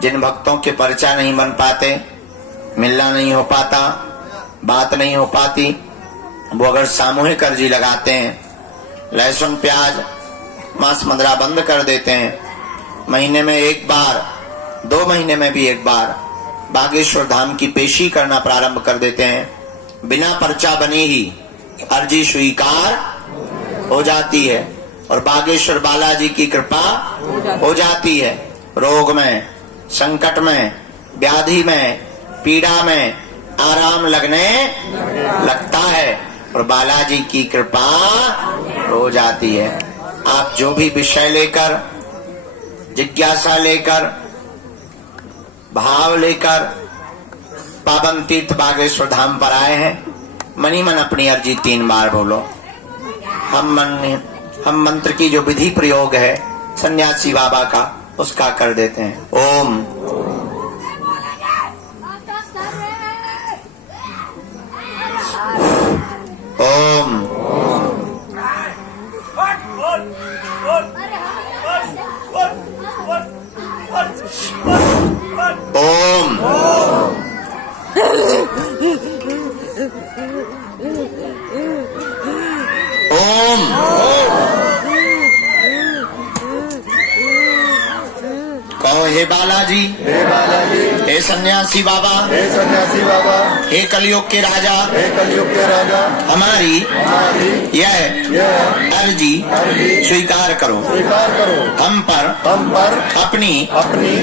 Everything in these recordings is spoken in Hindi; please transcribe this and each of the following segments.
जिन भक्तों के पर्चा नहीं बन पाते, मिलना नहीं हो पाता, बात नहीं हो पाती, वो अगर सामूहिक अर्जी लगाते हैं, लहसुन प्याज मांस मदिरा बंद कर देते हैं, महीने में एक बार, 2 महीने में भी एक बार बागेश्वर धाम की पेशी करना प्रारंभ कर देते हैं, बिना पर्चा बने ही अर्जी स्वीकार हो जाती है और बागेश्वर बालाजी की कृपा हो जाती है। रोग में, संकट में, व्याधि में, पीड़ा में आराम लगने लगता है और बालाजी की कृपा हो जाती है। आप जो भी विषय लेकर, जिज्ञासा लेकर, भाव लेकर पावन तीर्थ बागेश्वर धाम पर आए हैं, मनी मन अपनी अर्जी 3 बार बोलो। हम मंत्र की जो विधि प्रयोग है सन्यासी बाबा का, उसका कर देते हैं। ओम ओम ओम ओम कहो हे बालाजी, हे बालाजी, हे सन्यासी बाबा, हे सन्यासी बाबा, हे कलयुग के राजा, हे कलयुग के राजा, हमारी यह अर्जी स्वीकार करो, स्वीकार करो। हम पर अपनी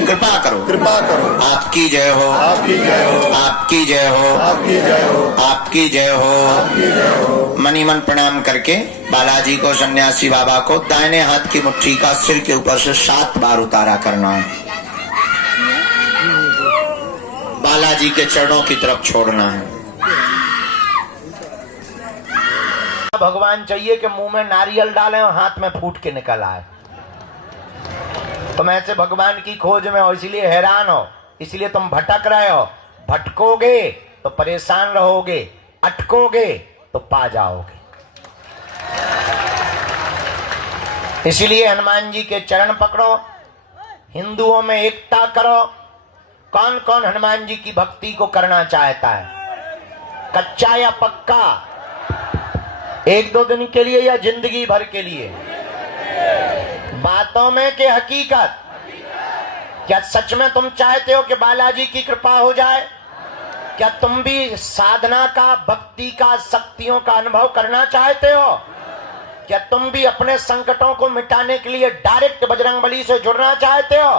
कृपा करो, कृपा करो। आपकी जय हो, आपकी जय हो, आपकी जय हो, आपकी जय हो, आपकी जय हो, आपकी जय हो। मनी मन प्रणाम करके बालाजी को, सन्यासी बाबा को दाहिने हाथ की मुट्ठी का सिर के ऊपर से 7 बार उतारा करना है। बालाजी के चरणों की तरफ छोड़ना है। भगवान चाहिए कि मुंह में नारियल डालें और हाथ में फूट के निकल आए। तुम ऐसे भगवान की खोज में हो, इसलिए हैरान हो, इसलिए तुम भटक रहे हो। भटकोगे तो परेशान रहोगे, अटकोगे तो पा जाओगे। इसलिए हनुमान जी के चरण पकड़ो, हिंदुओं में एकता करो। कौन कौन हनुमान जी की भक्ति को करना चाहता है? कच्चा या पक्का? 1-2 दिन के लिए या जिंदगी भर के लिए? बातों में के हकीकत? क्या सच में तुम चाहते हो कि बालाजी की कृपा हो जाए? क्या तुम भी साधना का, भक्ति का, शक्तियों का अनुभव करना चाहते हो? क्या तुम भी अपने संकटों को मिटाने के लिए डायरेक्ट बजरंगबली से जुड़ना चाहते हो?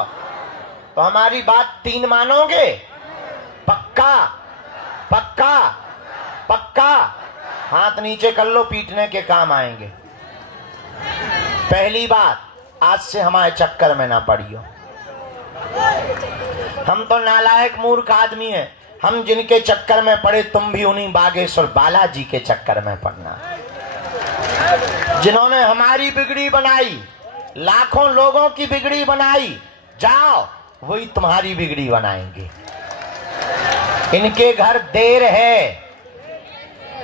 तो हमारी बात 3 मानोगे? पक्का? पक्का? पक्का? हाथ नीचे कर लो, पीटने के काम आएंगे। पहली बात, आज से हमारे चक्कर में ना पड़ियो। हम तो नालायक मूर्ख आदमी हैं, हम जिनके चक्कर में पड़े तुम भी उन्हीं बागेश्वर बालाजी के चक्कर में पड़ना। जिन्होंने हमारी बिगड़ी बनाई, लाखों लोगों की बिगड़ी बनाई, जाओ वही तुम्हारी बिगड़ी बनाएंगे। इनके घर देर है,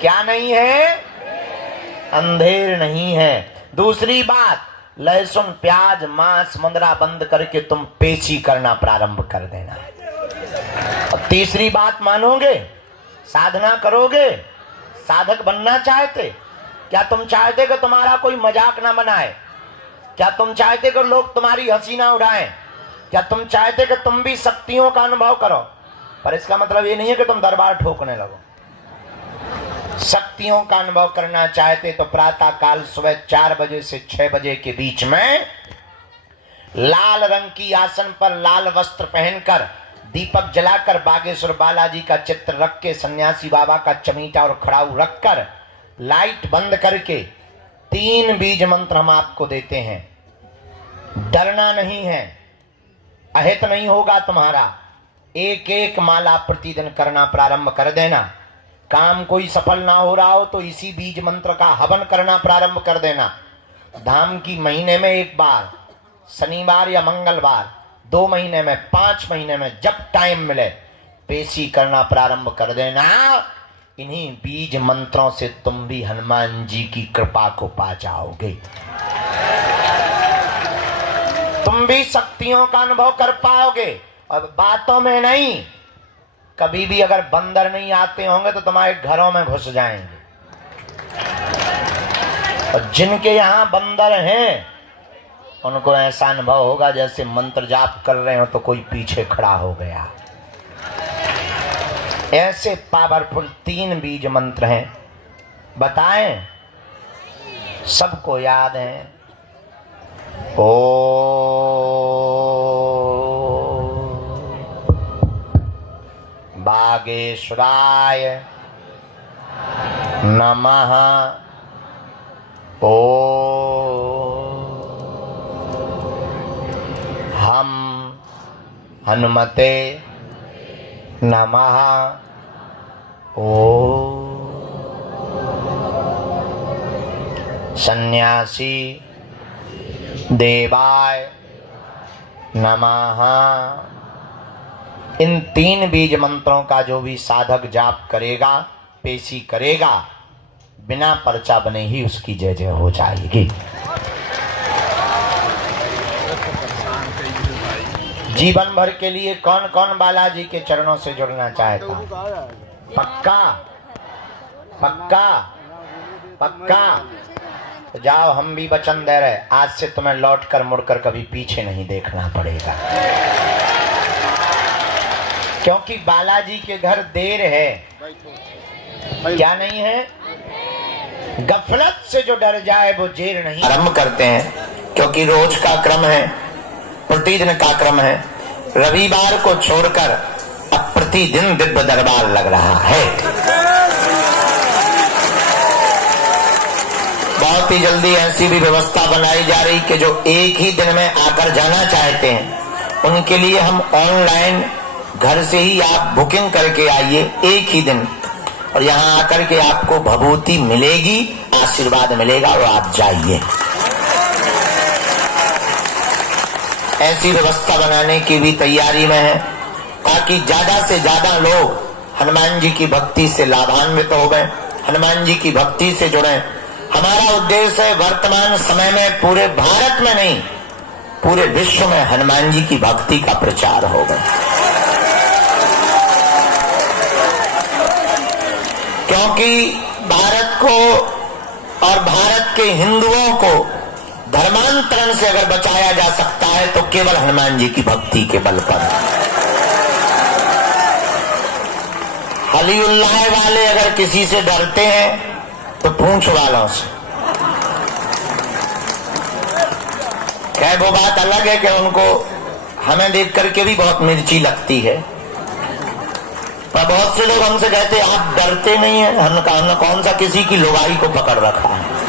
क्या नहीं है? अंधेर नहीं है। दूसरी बात, लहसुन प्याज मांस मुंदरा बंद करके तुम पेशी करना प्रारंभ कर देना। और तीसरी बात मानोगे, साधना करोगे, साधक बनना चाहते, क्या तुम चाहते कि तुम्हारा कोई मजाक ना बनाए? क्या तुम चाहते कि लोग तुम्हारी हंसी ना उड़ाएं? क्या तुम चाहते कि तुम भी शक्तियों का अनुभव करो? पर इसका मतलब ये नहीं है कि तुम दरबार ठोकने लगो। शक्तियों का अनुभव करना चाहते तो प्रातः काल सुबह 4 बजे से 6 बजे के बीच में लाल रंग की आसन पर लाल वस्त्र पहनकर दीपक जलाकर बागेश्वर बालाजी का चित्र रख के सन्यासी बाबा का चमीटा और खड़ाऊ रखकर लाइट बंद करके 3 बीज मंत्र हम आपको देते हैं। डरना नहीं है, अहित नहीं होगा तुम्हारा। एक एक माला प्रतिदिन करना प्रारंभ कर देना। काम कोई सफल ना हो रहा हो तो इसी बीज मंत्र का हवन करना प्रारंभ कर देना। धाम की महीने में एक बार, शनिवार या मंगलवार, 2 महीने में, 5 महीने में, जब टाइम मिले पेशी करना प्रारंभ कर देना। इन्हीं बीज मंत्रों से तुम भी हनुमान जी की कृपा को पा जाओगे। तुम भी शक्तियों का अनुभव कर पाओगे। और बातों में नहीं, कभी भी अगर बंदर नहीं आते होंगे तो तुम्हारे घरों में घुस जाएंगे। और जिनके यहां बंदर हैं उनको ऐसा अनुभव होगा जैसे मंत्र जाप कर रहे हो तो कोई पीछे खड़ा हो गया। ऐसे पावरफुल 3 बीज मंत्र हैं। बताएं, सबको याद है। ओ बागेश्वराय नमः। ओ हम हनुमते नमः। ओ सन्यासी देवाय नमः। इन 3 बीज मंत्रों का जो भी साधक जाप करेगा, पेशी करेगा, बिना पर्चा बने ही उसकी जय जय हो जाएगी। जीवन भर के लिए कौन कौन बालाजी के चरणों से जुड़ना चाहता? पक्का पक्का पक्का? तो जाओ, हम भी वचन दे रहे, आज से तुम्हें लौटकर मुड़कर कभी पीछे नहीं देखना पड़ेगा। क्योंकि बालाजी के घर देर है, क्या नहीं है? गफलत से जो डर जाए वो जेर नहीं। आरंभ करते हैं क्योंकि रोज का क्रम है, प्रतिदिन का क्रम है। रविवार को छोड़कर अब प्रतिदिन दिव्य दरबार लग रहा है। बहुत ही जल्दी ऐसी भी व्यवस्था बनाई जा रही कि जो एक ही दिन में आकर जाना चाहते हैं उनके लिए हम ऑनलाइन घर से ही आप बुकिंग करके आइए एक ही दिन, और यहाँ आकर के आपको भभूति मिलेगी, आशीर्वाद मिलेगा और आप जाइए। ऐसी व्यवस्था बनाने की भी तैयारी में है ताकि ज्यादा से ज्यादा लोग हनुमान जी की भक्ति से लाभान्वित हो गए, हनुमान जी की भक्ति से जुड़े। हमारा उद्देश्य है वर्तमान समय में पूरे भारत में नहीं, पूरे विश्व में हनुमान जी की भक्ति का प्रचार होगा। क्योंकि भारत को और भारत के हिंदुओं को धर्मांतरण से अगर बचाया जा सकता है तो केवल हनुमान जी की भक्ति के बल पर। हलीउल्लाह वाले अगर किसी से डरते हैं तो पूंछ वालों से। खैर वो बात अलग है कि उनको हमें देख करके भी बहुत मिर्ची लगती है, पर बहुत से लोग हमसे कहते हैं आप डरते नहीं है। हमने कौन सा किसी की लुगाई को पकड़ रखा है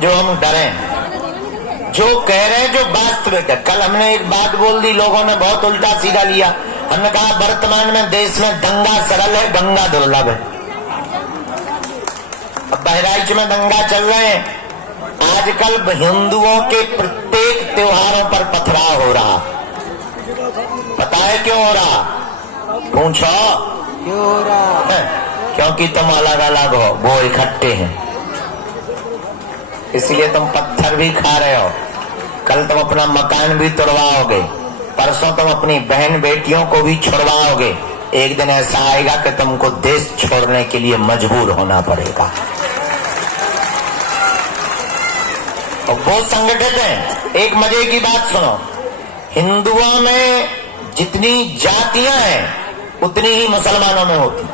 जो हम डरें? जो कह रहे हैं जो वास्तविक है। कल हमने एक बात बोल दी, लोगों ने बहुत उल्टा सीधा लिया। हमने कहा वर्तमान में देश में दंगा सरल है, गंगा दुर्लभ है। अब बहराइच में दंगा चल रहे हैं। आजकल हिंदुओं के प्रत्येक त्योहारों पर पथराव हो रहा। पता है क्यों हो रहा? पूछो क्यों हो रहा है? क्योंकि तुम अलग अलग हो, वो इकट्ठे हैं। इसलिए तुम पत्थर भी खा रहे हो। कल तुम अपना मकान भी तोड़वाओगे, परसों तुम अपनी बहन बेटियों को भी छुड़वाओगे। एक दिन ऐसा आएगा कि तुमको देश छोड़ने के लिए मजबूर होना पड़ेगा। और वो संगठित हैं। एक मजे की बात सुनो, हिंदुओं में जितनी जातियां हैं उतनी ही मुसलमानों में होती।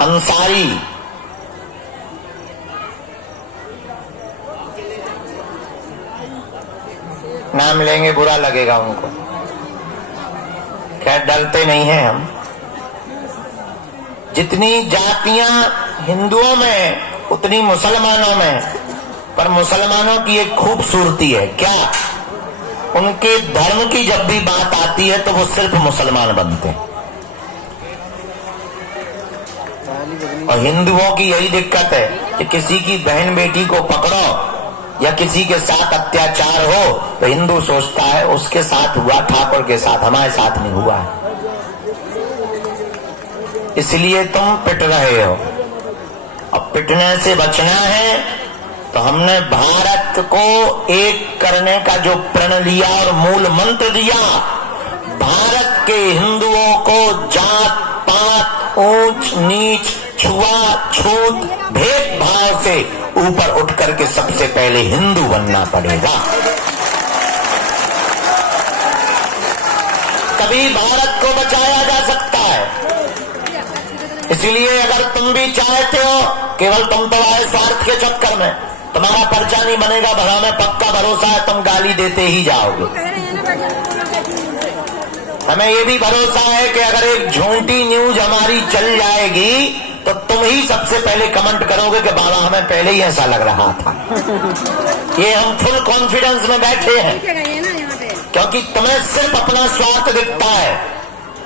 अंसारी, नाम लेंगे बुरा लगेगा उनको, खैर डरते नहीं हैं हम। जितनी जातियां हिंदुओं में उतनी मुसलमानों में, पर मुसलमानों की एक खूबसूरती है, क्या? उनके धर्म की जब भी बात आती है तो वो सिर्फ मुसलमान बनते हैं। और हिंदुओं की यही दिक्कत है कि किसी की बहन बेटी को पकड़ो या किसी के साथ अत्याचार हो तो हिंदू सोचता है उसके साथ हुआ, ठाकुर के साथ, हमारे साथ नहीं हुआ है, इसलिए तुम पिट रहे हो। अब पिटने से बचना है तो हमने भारत को एक करने का जो प्रण लिया और मूल मंत्र दिया, भारत के हिंदुओं को जात पात, ऊंच नीच, छुआछूत, भेदभाव से ऊपर उठ करके सबसे पहले हिंदू बनना पड़ेगा। तभी भारत को बचाया जा सकता है। इसलिए अगर तुम भी चाहते हो, केवल तुम तो आए स्वार्थ के चक्कर में, तुम्हारा पर्चा नहीं बनेगा, भला में पक्का भरोसा है तुम गाली देते ही जाओगे। हमें ये भी भरोसा है कि अगर एक झूठी न्यूज हमारी चल जाएगी तो तुम ही सबसे पहले कमेंट करोगे कि बाबा हमें पहले ही ऐसा लग रहा था। ये हम फुल कॉन्फिडेंस में बैठे हैं क्योंकि तुम्हें सिर्फ अपना स्वार्थ दिखता है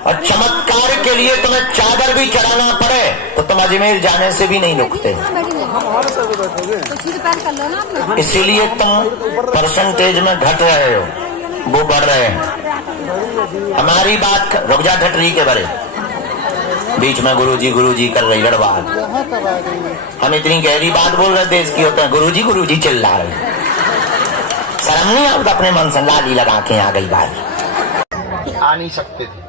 और चमत्कार के लिए तुम्हें चादर भी चढ़ाना पड़े तो तुम अजमेर जाने से भी नहीं रुकते। इसीलिए तुम परसेंटेज में घट रहे हो, वो बढ़ रहे हैं। हमारी बात रुक जा ठटरी के बड़े, बीच में गुरुजी कर रही लड़वाद। हम इतनी गहरी बात बोल रहे देश की, होते हैं गुरुजी चिल्ला रहे। शर्म नहीं आता? अपने मन से लाली लगा के आ गई बात। आ नहीं सकते थे।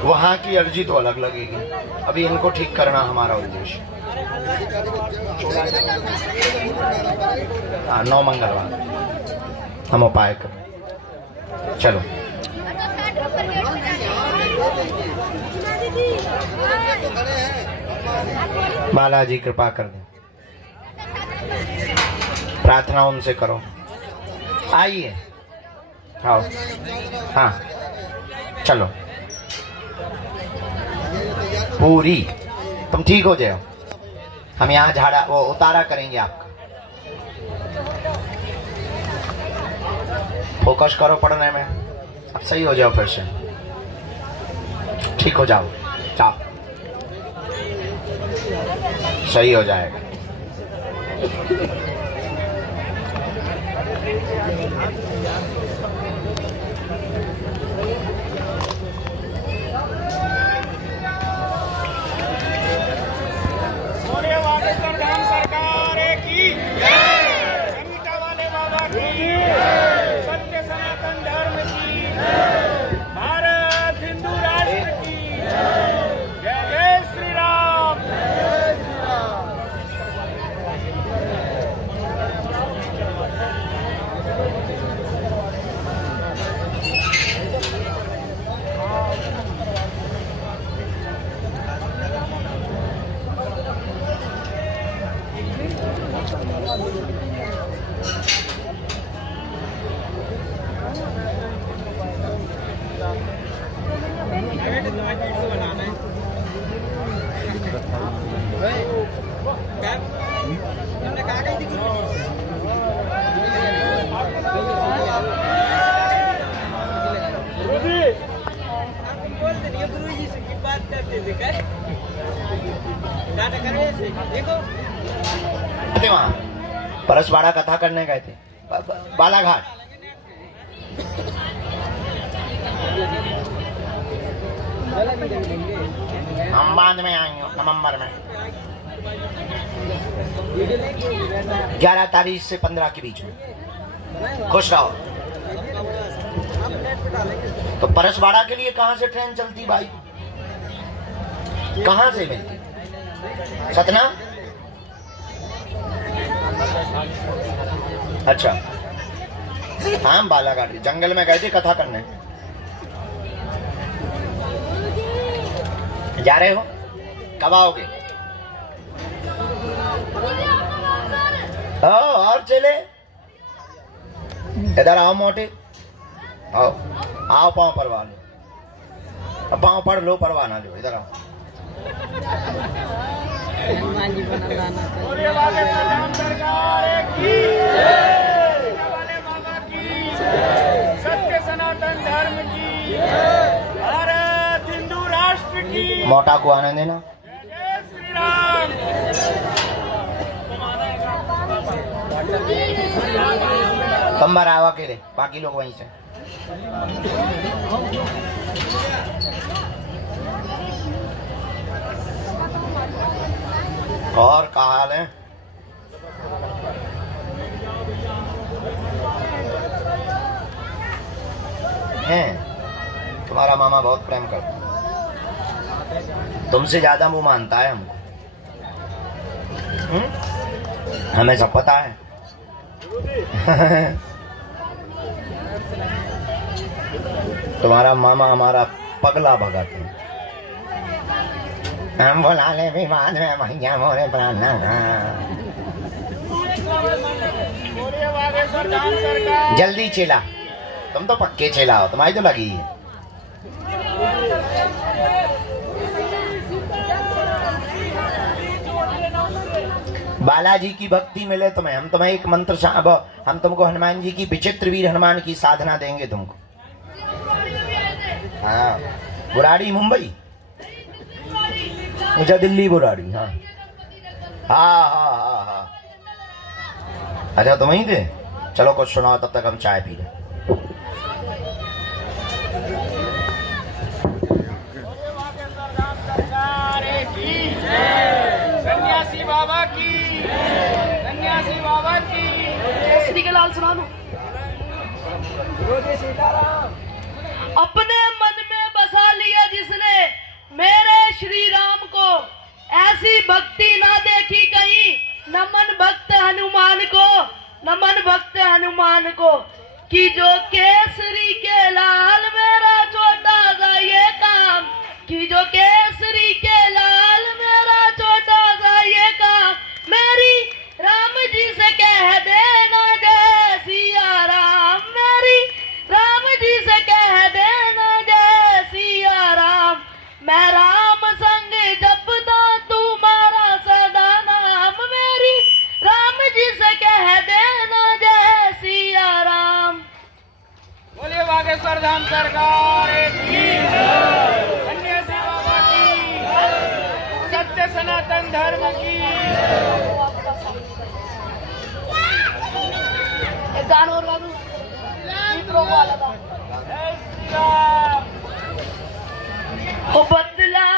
वहां की अर्जी तो अलग लगेगी, अभी इनको ठीक करना हमारा उद्देश्य। 9 मंगलवार हम उपाय करें। चलो बालाजी कृपा कर दे, प्रार्थना उनसे करो। आइए, आओ। हाँ चलो, पूरी तुम ठीक हो जाओ। हम यहाँ झाड़ा वो उतारा करेंगे आपका। फोकस करो पढ़ने में, अब सही हो जाओ, फिर से ठीक हो जाओ। जाओ, सही हो जाएगा। बनाना है थे वहां, परसवाड़ा कथा करने गए थे, बालाघाट। हम बाद में आएंगे नवंबर में, 11 तारीख से 15 के बीच में। खुश रहो। तो परसवाड़ा के लिए कहां से ट्रेन चलती भाई, कहां से मिलती? सतना? अच्छा, हम बालाघाट जंगल में गए थे कथा करने। जा रहे हो? कब आओगे? और चले इधर आओ मोटे, आओ आओ, पाँव परवा लो, पाँव पढ़ लो, परवाना लो, इधर आओ। सत्य सनातन धर्म की, भारत हिंदू राष्ट्र की। मोटा को आने देना। जय श्री राम। तुम बराव अकेले, बाकी लोग वहीं से। और क्या हाल है? तुम्हारा मामा बहुत प्रेम करता है, तुमसे ज्यादा वो मानता है हमको। हमें सब पता है। तुम्हारा मामा हमारा पगला भगत है। हम बुला ले भी बाद में भैया मोरे प्राणा। जल्दी चेला, तुम तो पक्के चेला हो, तुम्हारी तो लगी है। बालाजी की भक्ति मिले तुम्हें, हम तुम्हें एक मंत्र, हम तुमको हनुमान जी की विचित्र वीर हनुमान की साधना देंगे तुमको। हाँ, बुराड़ी मुंबई, अच्छा दिल्ली बुराड़ी। हाँ हाँ हाँ हाँ हाँ, अच्छा तुम वहीं थे। चलो कुछ सुनाओ, तब तक हम चाय पी रहे। सन्यासी बाबा की, सन्यासी बाबा की। श्री के लाल सुना दो। अपने मन में बसा लिया जिसने मेरे श्री राम को, ऐसी भक्ति ना देखी कहीं। नमन भक्त हनुमान को, नमन भक्त हनुमान को, कि जो केसरी के लाल मेरा छोटा सा ये काम, कि जो केसरी के लाल मेरा छोटा सा ये काम, मेरी राम जी से कह देना जय सिया राम, मेरी राम जी से कह देना जय सिया राम। मैं राम संग जपता तुम्हारा सदा नाम, मेरी राम जी से कह देना जय सिया राम। बोले बागेश्वर धाम सरकार की, सन्यासी बाबा की, सत्य सनातन धर्म की। एक गाना और गा दूं? जय श्री राम। वो बदला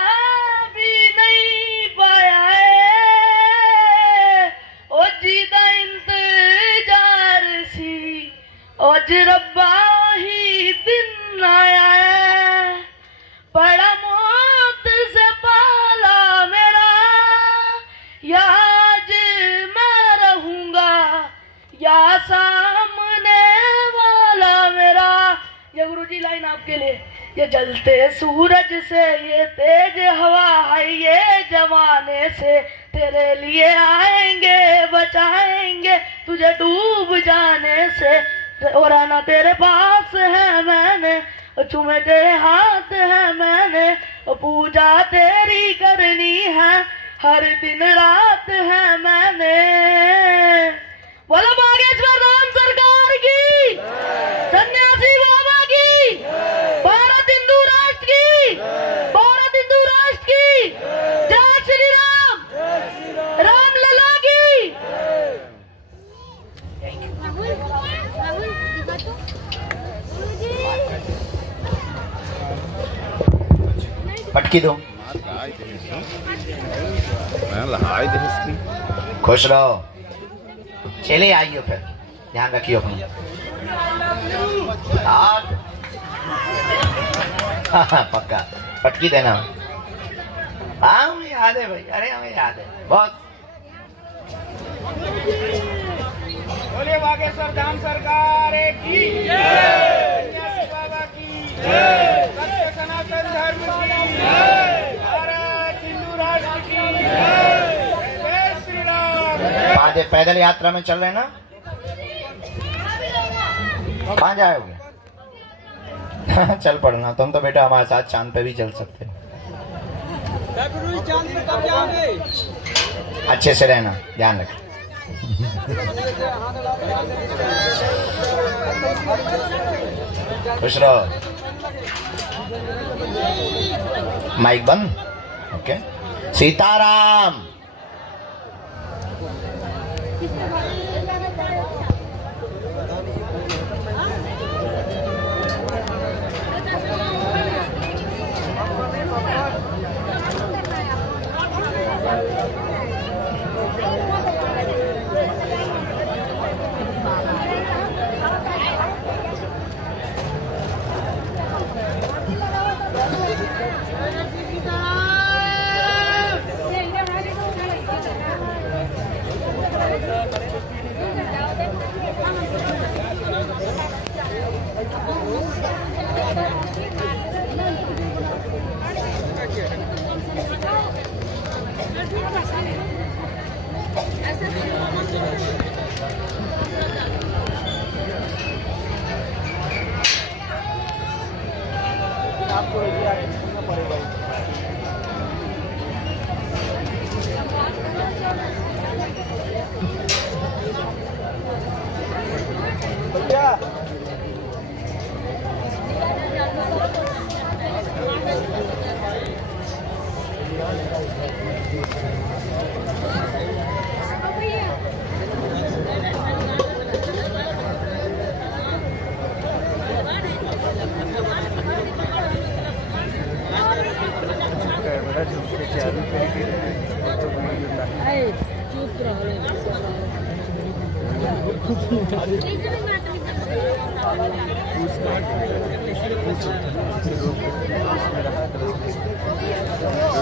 भी नहीं पाया है, ओ जीदा इंतजार सी, ओ रब्बा ही दिन आया है। बड़ा मौत से पाला मेरा, या आज मैं रहूंगा या सामने वाला मेरा। ये गुरुजी लाइन आपके लिए। ये जलते सूरज से, ये तेज हवा है, ये जमाने से तेरे लिए आएंगे, बचाएंगे तुझे डूब जाने से। और आना तेरे पास है मैंने, चूमे तेरे हाथ है मैंने, पूजा तेरी करनी है हर दिन रात है मैंने। बोलो बागेश्वर धाम सरकार की, सन्यासी बाबा की, भारत हिंदू राष्ट्र की, भारत हिंदू राष्ट्र की। जय श्री राम, राम लला की। पटकी दो। खुश रहो, चले आइयो, फिर ध्यान रखियो अपना। हाँ, पक्का पटकी देना। हाँ हमें याद है भाई, अरे हमें याद है बहुत। बोले बागेश्वर धाम सरकार की जय, सन्यासी बाबा की जय, सत्य सनातन धर्म की जय, भारत हिंदू राष्ट्र की जय, जय श्री राम। पैदल यात्रा में चल रहे ना, कहाँ जाओगे? चल पड़ना, तुम तो बेटा हमारे साथ चांद पे भी चल सकते हो। चांद पे कब जाओगे? अच्छे से रहना, ध्यान रख। खुश रहो। माइक बंद। ओके, सीताराम।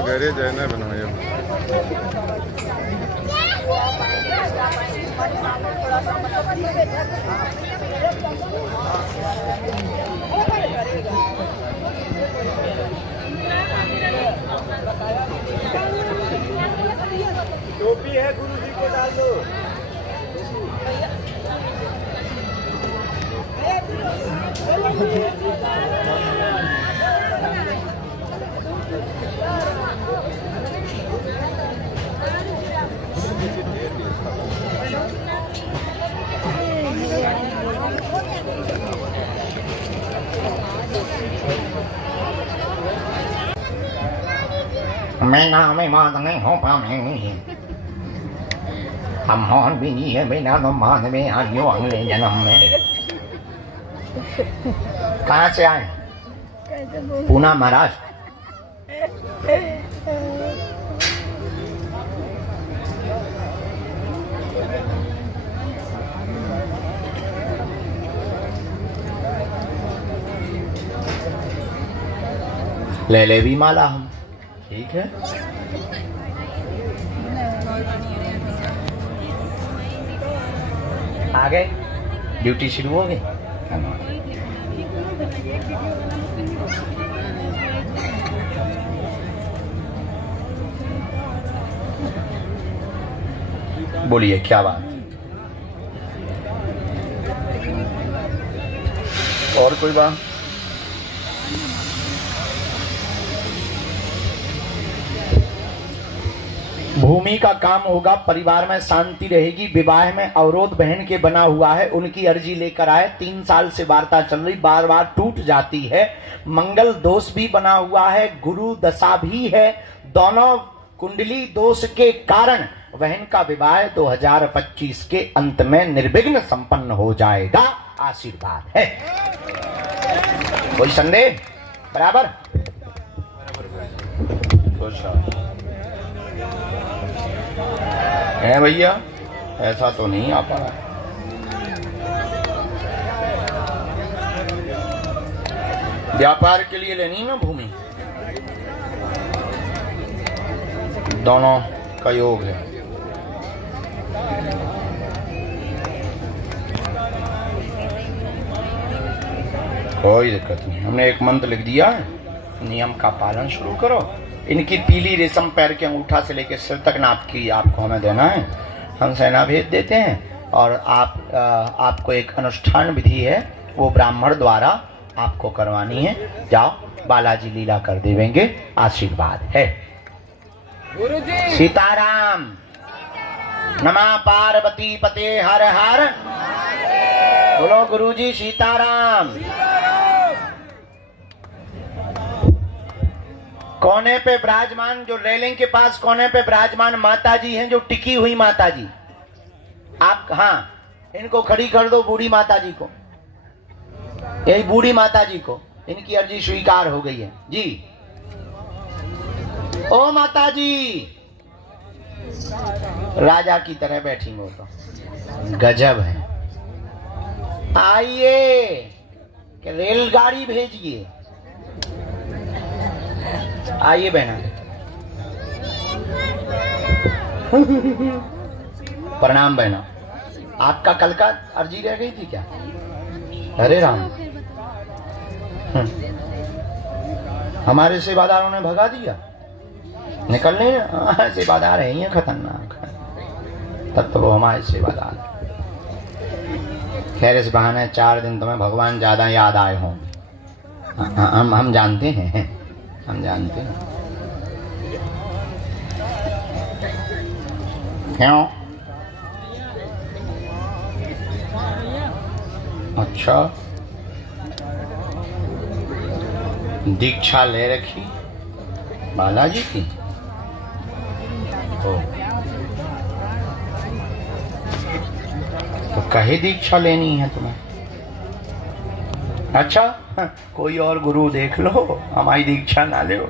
घरे जाना बनाया टोपी है गुरु जी को डाल दो। मैं ना मैं मान नहीं हो पाऊंगी, हम हॉन भी नहीं है बिना तो मान में आयो अगले जन्म में। कहाँ से आए? पूना महाराष्ट्र। ले ले भी माला हम, ठीक है। आगे ड्यूटी शुरू हो गई। बोलिए क्या बात? और कोई बात? भूमि का काम होगा, परिवार में शांति रहेगी, विवाह में अवरोध बहन के बना हुआ है, उनकी अर्जी लेकर आए। 3 साल से वार्ता चल रही, बार बार टूट जाती है। मंगल दोष भी बना हुआ है, गुरु दशा भी है, दोनों कुंडली दोष के कारण बहन का विवाह 2025 के अंत में निर्विघ्न संपन्न हो जाएगा। आशीर्वाद है, कोई संदेह? बराबर। खुश रहो। है भैया, ऐसा तो नहीं आ पा रहा। व्यापार के लिए लेनी ना भूमि, दोनों का योग है। कोई दिक्कत नहीं, हमने एक मंत्र लिख दिया है, नियम का पालन शुरू करो। इनकी पीली रेशम पैर के अंगूठा से लेकर सिर तक नाप की आपको हमें देना है। हम सेना भेज देते हैं और आपको एक अनुष्ठान विधि है, वो ब्राह्मण द्वारा आपको करवानी है। जाओ, बालाजी लीला कर देंगे, आशीर्वाद है। गुरुजी सीताराम। नमः पार्वती पते हर हर। बोलो गुरुजी सीताराम। कोने पे विराजमान, जो रेलिंग के पास कोने पे विराजमान माता जी हैं, जो टिकी हुई माता जी, आप हाँ इनको खड़ी कर दो, बूढ़ी माता जी को, यही बूढ़ी माता जी को, इनकी अर्जी स्वीकार हो गई है जी। ओ माता जी, राजा की तरह बैठी हो तो गजब है। आइए कि रेलगाड़ी भेजिए। आइए बहना। प्रणाम बहना। आपका कल का अर्जी रह गई थी क्या? अरे राम, हमारे सेवादारों ने भगा दिया। निकलने सेवादार है ही खतरनाक, तब तो वो हमारे सेवादार। खैर, इस बहाने 4 दिन तुम्हें भगवान ज्यादा याद आए होंगे। हम जानते हैं, हम जानते हैं। क्यों? अच्छा, दीक्षा ले रखी बालाजी की? तो कहे दीक्षा लेनी है तुम्हें? अच्छा, कोई और गुरु देख लो, हमारी दीक्षा ना लो।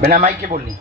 बिना माइक के बोलनी।